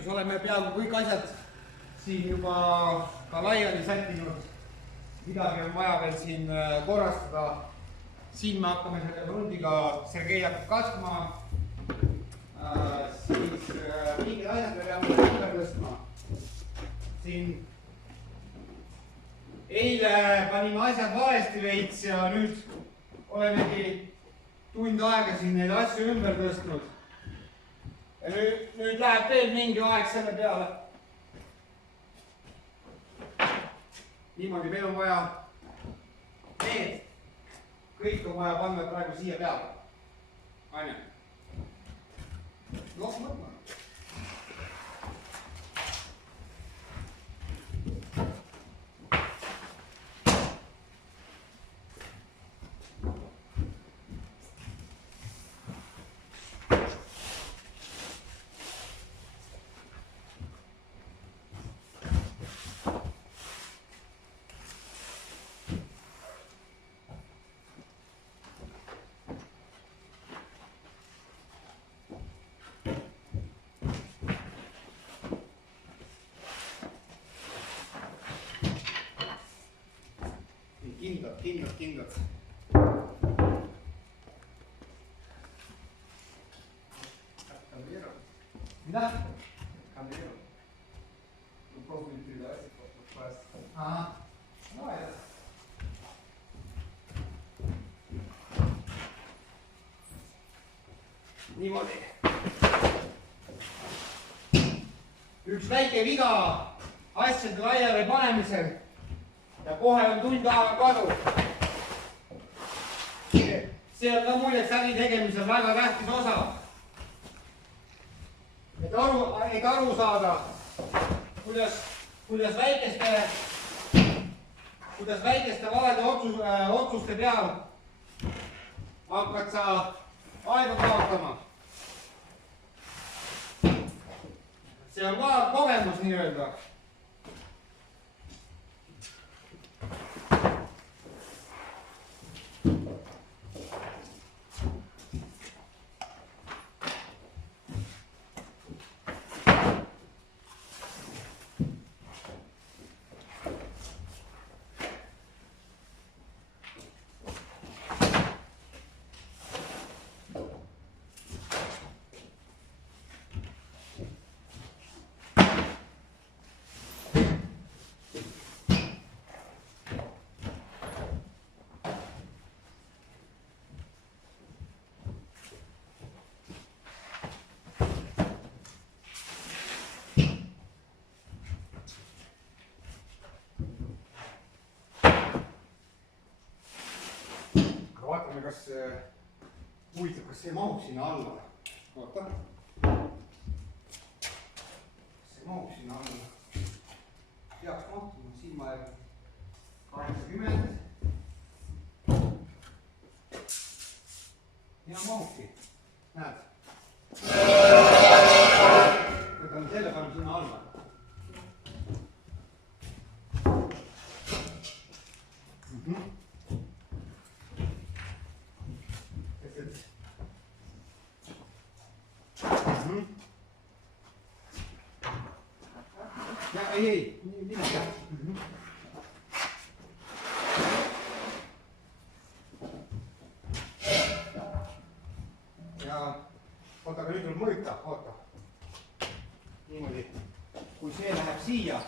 ehitus oleme peaaegu kõik asjad siin juba ka laiali sättinud. Midagi on vaja veel siin korrastada. Siin me hakkame selle rundiga, Sergei hakkab kaskma. Siis mingid asjad me peame ümber tõstma. Siin eile panime asjad valesti veits ja nüüd olemegi tund aega siin neid asju ümber tõstnud. Ja nüüd läheb veel mingi aeg selle peale. Niimoodi meil on vaja need, kõik on vaja panna praegu siia peale. Aine. Noh, mõtma. Kindlad. Mida? Cambiero. Non posso utilizzare questo. Ah, no, niimoodi. Üks väike viga asjade laiale panemisel ja kohe on tund aega kadu. See on ka muideks äri tegemisel väga tähtis osa. Et aru saada, kuidas väikeste valede otsuste peal hakkad sa aega kaotama. See on ka kogemus nii-öelda. Vaatame, kas huvitav, kas see mahub sinna alla. Oota. See mahub sinna alla. Peaks mahtuma, siin ma jääb 80. Ja mahubki. Näed. Võtame selle paneme sinna alla. Ja, ei, midagi. Ja oota, aga nüüd tuleb mõõta, oota. Niimoodi, kui see läheb siia.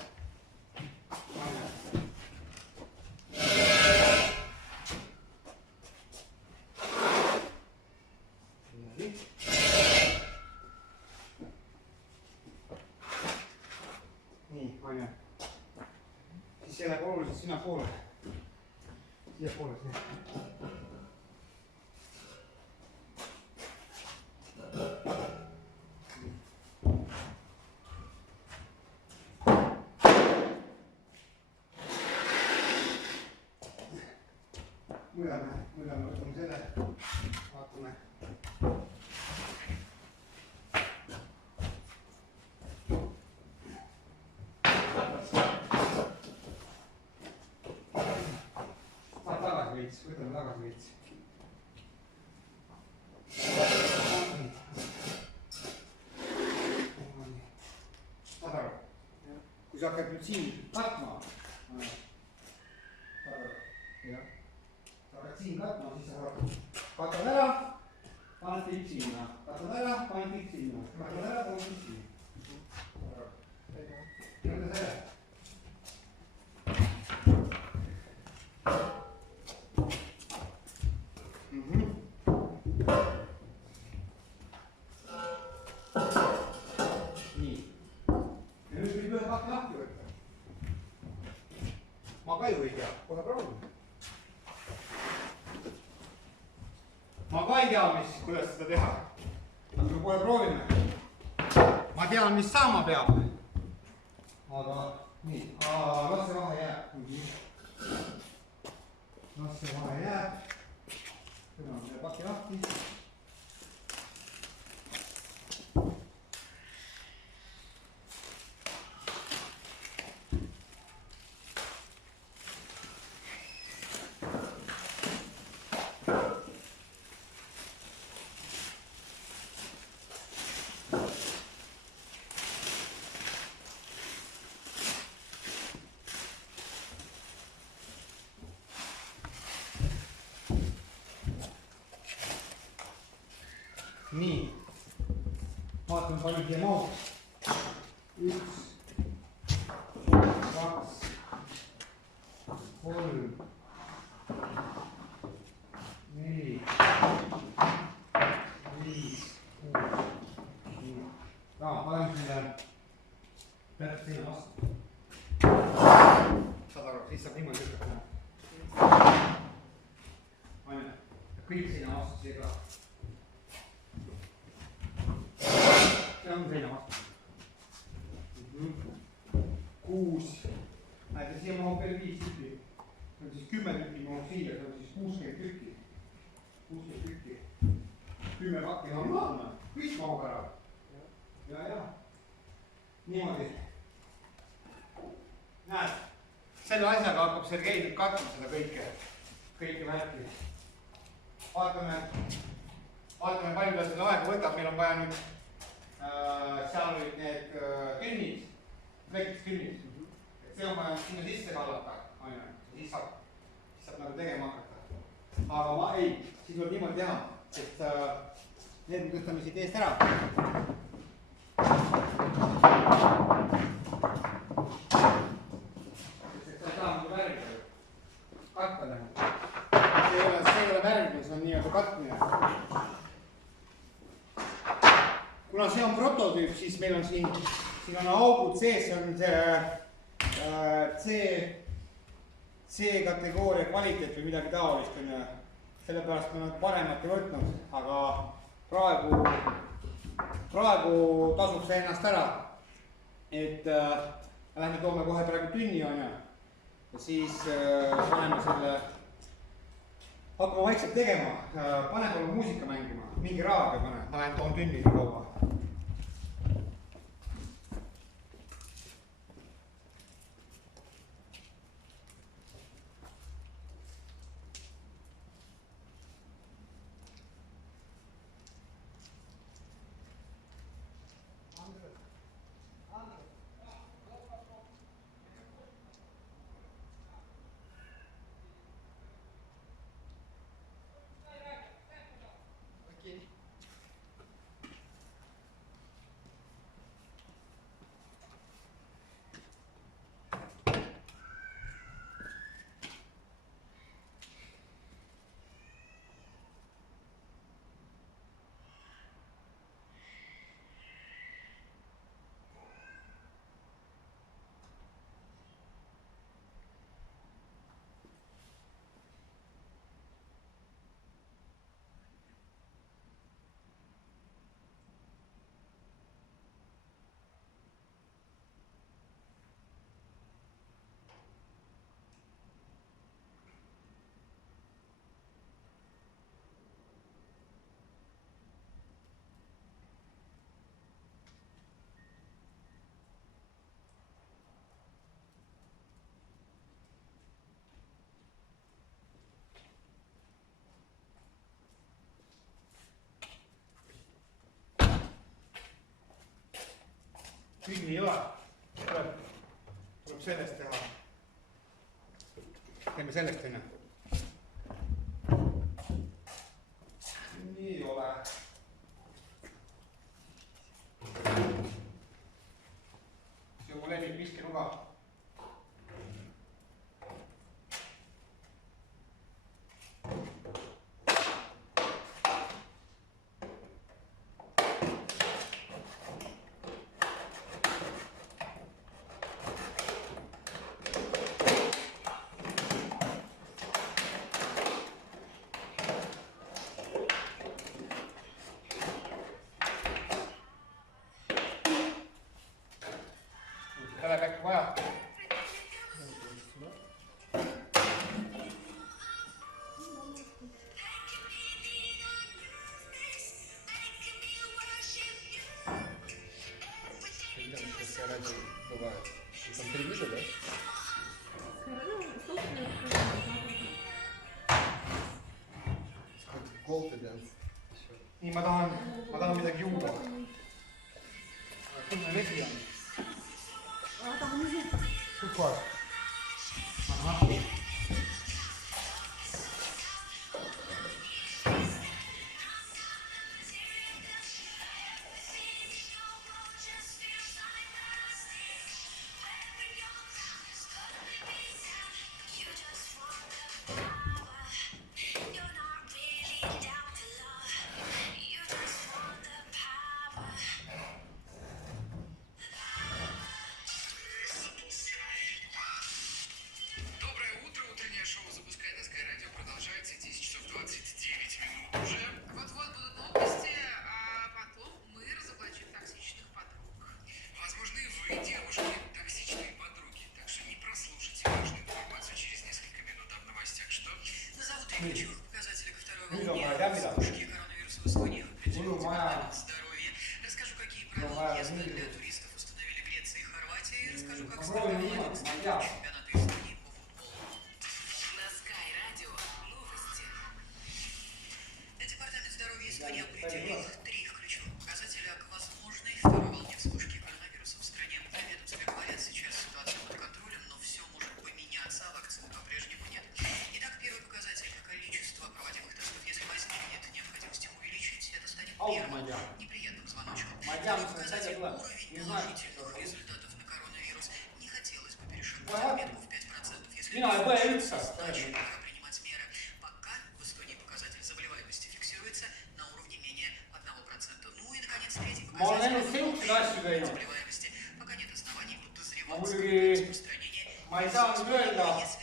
Siis see läheb oluliselt sinna poole. Siia poole. Mõõdame, võtame selle. Vaatame. Võtame tagasi veits. sa hakkad nüüd siin katma. Sa hakkad siin katma, siis sa katad ära, paned kõik sinna. Katad ära, paned kõik sinna. Katad ära, paned kõik sinna. Mõtle selle. Ma ka ju ei tea, kohe proovime. Ma ka ei tea, kuidas seda teha. Aga kohe proovime. Ma tean, mis saama peab. Aga nii, las see vahe jääb. Las see vahe jääb. Tõmbame selle paki lahti. Nii, vaatame palju siia mahub. 1, 2, 3, 4, 5, 6. Paneme selle täpselt sinna vastu. Saad aru, siis saab niimoodi lükata. Kõik sinna vastu siia ka. See on seina vastu. 6. Näete, siia mahub veel 5 tükki. See on siis 10 tükki mahub siia, see on siis 60 tükki. 60 tükki. 10 pakki normaalne. Kõik mahub ära. Ja. Niimoodi. Näed, selle asjaga hakkab Sergei nüüd katma seda kõike värki. Vaatame, palju ta seda aega võtab. Meil on vaja nüüd seal olid need künnid, plekistünnid. See on vaja sinna sisse kallata, siis saab nagu tegema hakata. Aga siis tuleb niimoodi teha, et need tõstame siit eest ära. See ei saa nagu värvida, katta teha. See ei ole värvimine, see on nii-öelda katmine. Kuna see on prototüüp, siis meil on siin on augud sees, see on C-kategooria kvaliteet või midagi taolist. Sellepärast me oleme paremat ei võtnud, aga praegu tasub see ennast ära. Et lähme toome kohe praegu tünni ja siis paneme selle, hakkame vaikselt tegema, pane palun muusika mängima, mingi raadio pane, ma lähen toon tünni nii kaua. Tünni ei ole. võib sellest teha. Teeme sellest enne. Nii ole. See on mu lemmik viskinuga. Tällä kaikki vaja. Там 3 вида, да? Gold dance. Nii, ma tahan midagi juua. Kumne vesi on? Super. Aha. Nüüd on vaja teha midagi. Mul on vaja ma proovin niimoodi, ma ei tea. Департамент здоровья Эстонии определил 3 ключевых показателя к возможной второй волне вспышки коронавируса в стране. Ведомстве говорят, сейчас ситуация под контролем, но все может поменяться, а вакцины по-прежнему нет. Итак, первый показатель – количество проводимых тестов. Если возникнет необходимость их увеличить, это станет первым неприятным звоночком. Второй показатель – уровень положительных результатов на коронавирус. Не хотелось бы перешагнуть отметку в 5%, если значит, пока принимать меры. Пока в Эстонии показатель заболеваемости фиксируется на уровне менее 1%. Ну и, наконец, третий показатель заболеваемости. Пока нет оснований подозревать распространение. Ma ei saanud öelda, et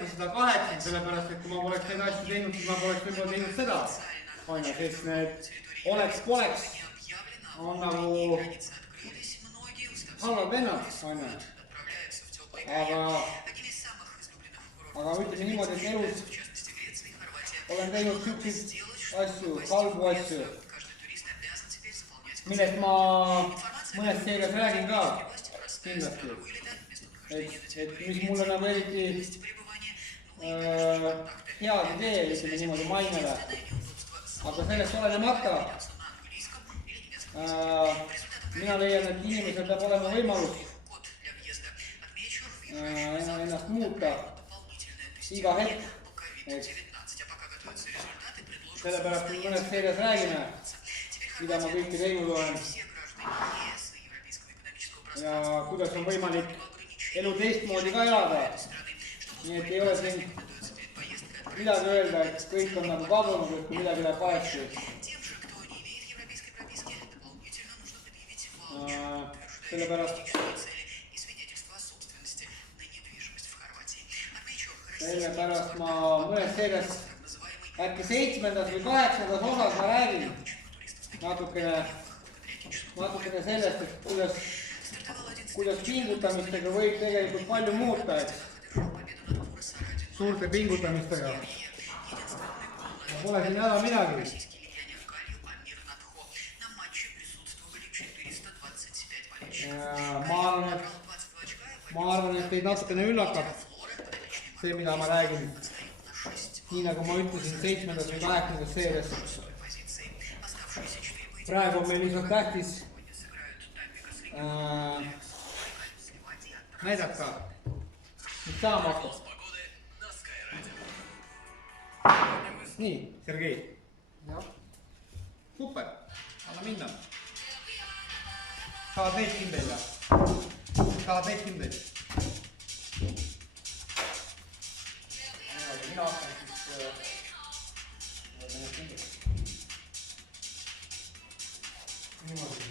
ma seda kahetsen, sellepärast, et kui ma poleks neid asju teinud, siis ma poleks võib-olla teinud seda. Sest need oleks-poleks on nagu halvad vennad. Aga ütleme niimoodi, et elus olen teinud süksid asju, halbu asju, millest ma mõnest seegas räägin ka kindlasti. Et mis mulle nagu eriti head ei tee, ütleme niimoodi mainele. Aga sellest olenemata mina leian, et inimesel peab olema võimalus ennast muuta iga hetk. Sellepärast kui mõnest seegas räägime, mida ma kõike teinud olen ja kuidas on võimalik elu teistmoodi ka elada. Nii et ei ole siin midagi öelda, et kõik on nagu kadunud, et kui midagi läheb valesti. Sellepärast ma mõnest sellest äkki 7. või 8. osas ma räägin natukene sellest, et kuidas pingutamistega võib tegelikult palju muuta, suurte pingutamistega. Pole siin häda midagi. Ma arvan, et teid natukene üllatab see, mida ma räägin. Nii nagu ma ütlesin 7. või 8. seerias. Praegu on meil lihtsalt tähtis näidata, mis saama hakkab. Nii, Sergei. Jah. Super, anna minna. Tahad neid kindeid või? Tahad neid kindeid? Mina hakkan siis need kindeid. Niimoodi.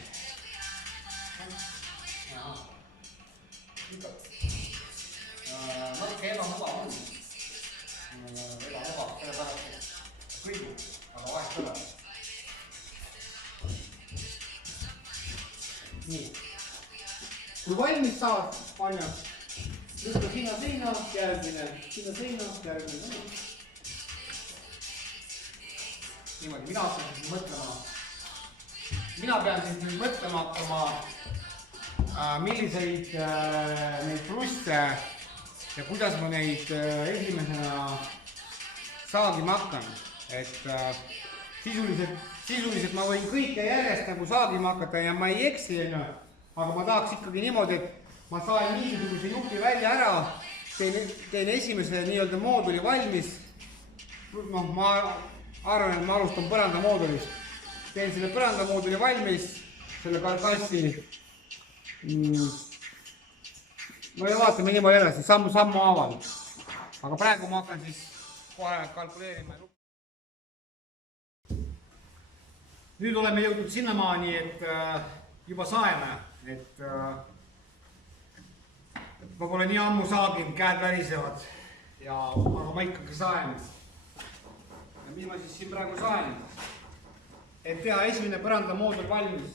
Natuke ebamugav on. Ebamugav, sellepärast et kõigub, aga vahest tuleb. Nii. Kui valmis saad, Anja, lükka sinna seina, järgmine, sinna seina, järgmine. Niimoodi, mina hakkan siis mõtlema. Mina pean siis nüüd mõtlema hakkama, milliseid neid plusse ja kuidas ma neid esimesena saagima hakkan. Et sisuliselt ma võin kõike järjest nagu saagima hakata ja ma ei eksi, aga ma tahaks ikkagi niimoodi, et ma saan niisuguse jupi välja ära, teen esimese nii-öelda mooduli valmis. Noh, ma arvan, et ma alustan põrandamoodulist. Teen selle põrandamooduli valmis, selle karkassi. No ja vaatame niimoodi edasi, sammu haaval. Aga praegu ma hakkan siis kohe kalkuleerima. Nüüd oleme jõudnud sinnamaani, et juba saeme, et ma pole nii ammu saaginud, käed värisevad, aga ma ikkagi saen. Ja mis ma siis siin praegu saen? Et teha esimene põrandamoodul valmis.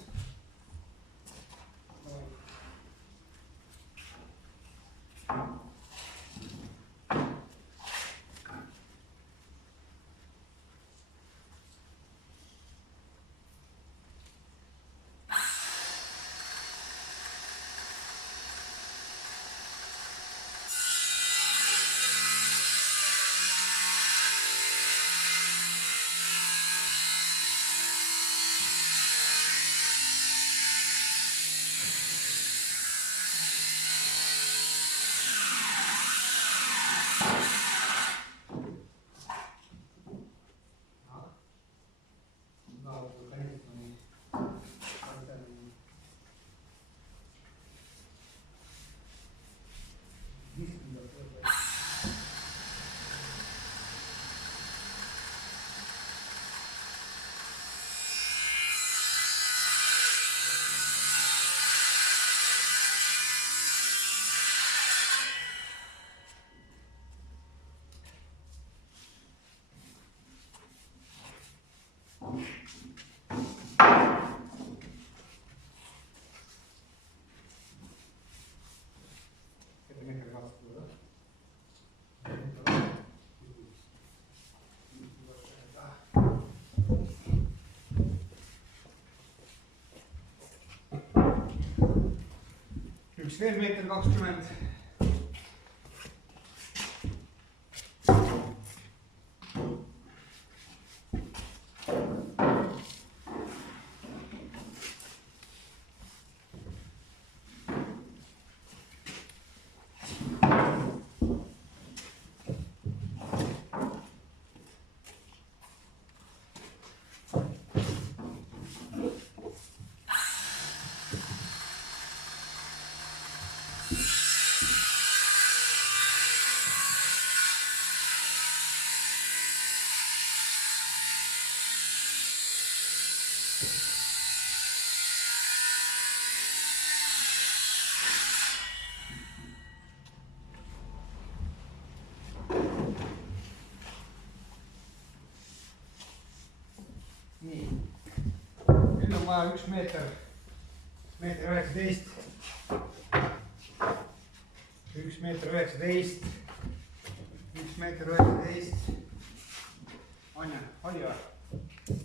Üks veel meeter 20. Nii, nüüd on vaja 1 meeter 19. 1 meeter 19. 1 meeter 19. Anja, oli või?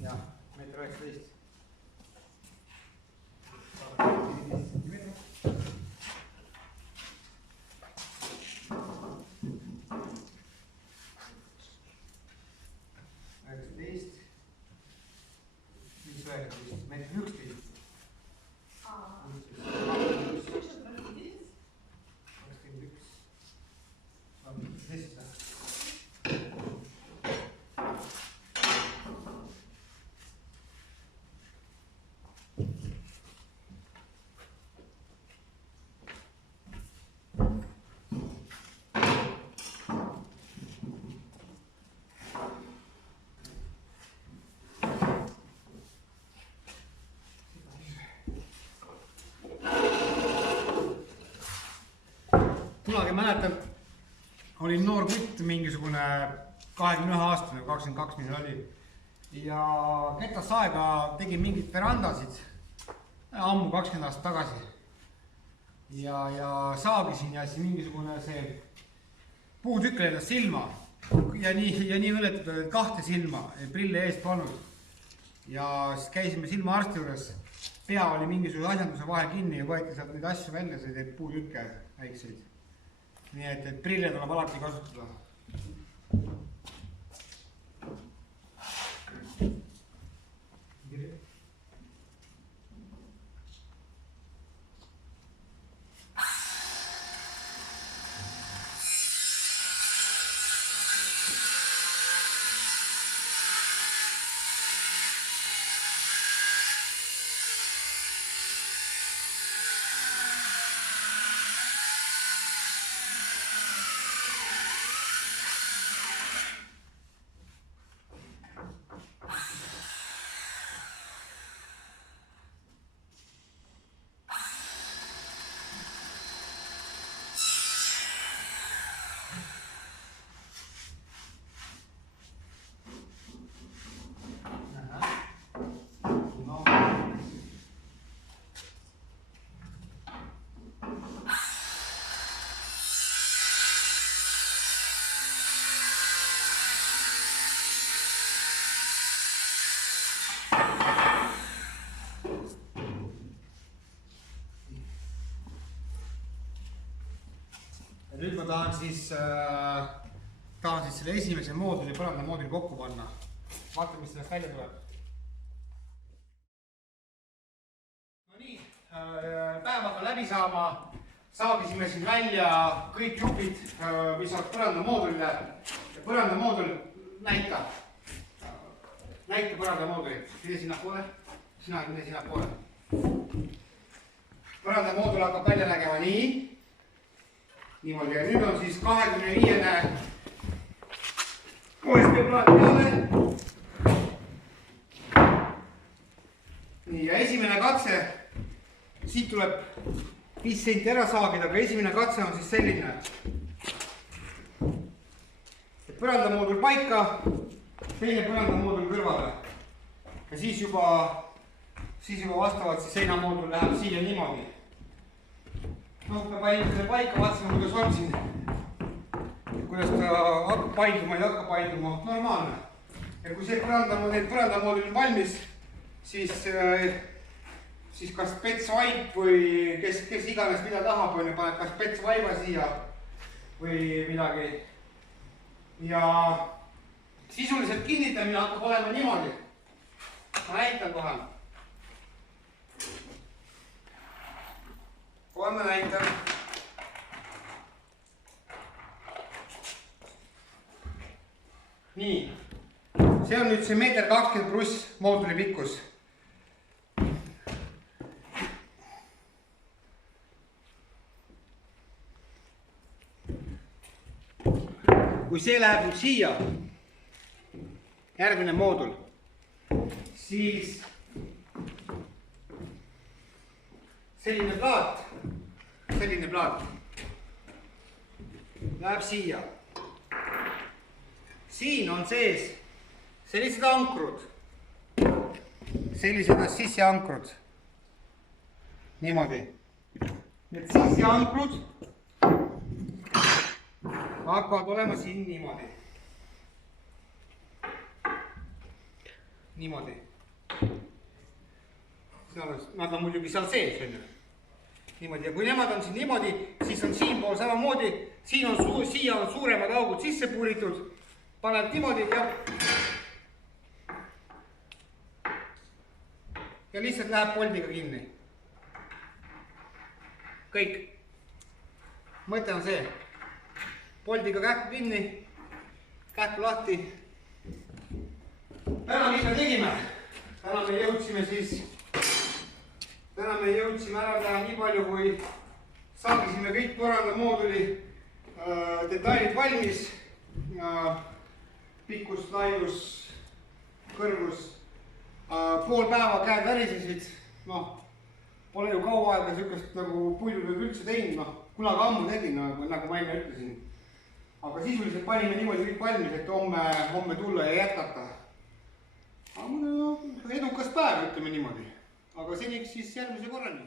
Jah, meeter 19. kunagi mäletan, olin noor kutt, mingisugune 21-aastane või 22, millal oli. Ja ketas aega tegin mingid verandasid, ammu 20 aastat tagasi. Ja saagisin ja siis mingisugune see puutükk lendas silma. Ja nii õnnetud, et 2 silma, prille eest polnud. Ja siis käisime silmaarsti juures. Pea oli mingisuguse asjanduse vahel kinni ja võeti sealt neid asju välja, see teeb puutükke väikseid. Nii et prille tuleb alati kasutada. Ja nüüd ma tahan siis selle esimese mooduli, põranda mooduli kokku panna. Vaatame, mis sellest välja tuleb. No nii, päev hakkab läbi saama. Saagisime siin välja kõik jupid, mis on põranda moodulile. Ja põranda moodul näita põranda mooduli. Mine sinna poole, sina mine sinna poole. Põranda moodul hakkab välja nägema nii. Niimoodi, ja nüüd on siis 25. OSB plaat peale. Nii, ja esimene katse, siit tuleb 5 senti ära saagida, aga esimene katse on siis selline. Põrandamoodul paika, teine põrandamoodul kõrvale. Ja siis juba vastavalt siis seinamoodul läheb siia niimoodi. No, me panime selle paika, vaatasime, kuidas on siin. Kuidas ta hakkab painduma, ei hakka painduma, normaalne. Ja kui see põrandamoodul on valmis, siis kas petsvaip või kes iganes mida tahab, paneb kas petsvaiba siia või midagi. Ja sisuliselt kinnitamine hakkab olema niimoodi. Ma näitan kohe. Kohe ma näitan. Nii, see on nüüd see 1,20 m pluss mooduli pikkus. Kui see läheb nüüd siia, järgmine moodul, siis selline plaat läheb siia. Siin on sees sellised ankrud, sellised sisseankrud, niimoodi. Need sisseankrud hakkavad olema siin niimoodi. Niimoodi. Nad on muidugi seal sees, on ju. Niimoodi, ja kui nemad on siin niimoodi, siis on siinpool samamoodi, siia on suuremad augud sisse puuritud, paned niimoodi ja lihtsalt läheb poldiga kinni. Kõik. Mõte on see. Poldiga kähku kinni, kähku lahti. Täna mis me tegime? Täna me jõudsime ära teha nii palju, kui saagisime kõik põrandamooduli detailid valmis. Pikkus, laius, kõrgus. Pool päeva käed värisesid. Pole ju kaua aega sükast nagu puidutööd üldse teinud. kunagi ammu tegin, nagu ma enne ütlesin. Aga sisuliselt panime niimoodi kõik valmis, et homme tulla ja jätkata. Aga mul on edukas päev, ütleme niimoodi. Aga seniks siis järgmise korrani.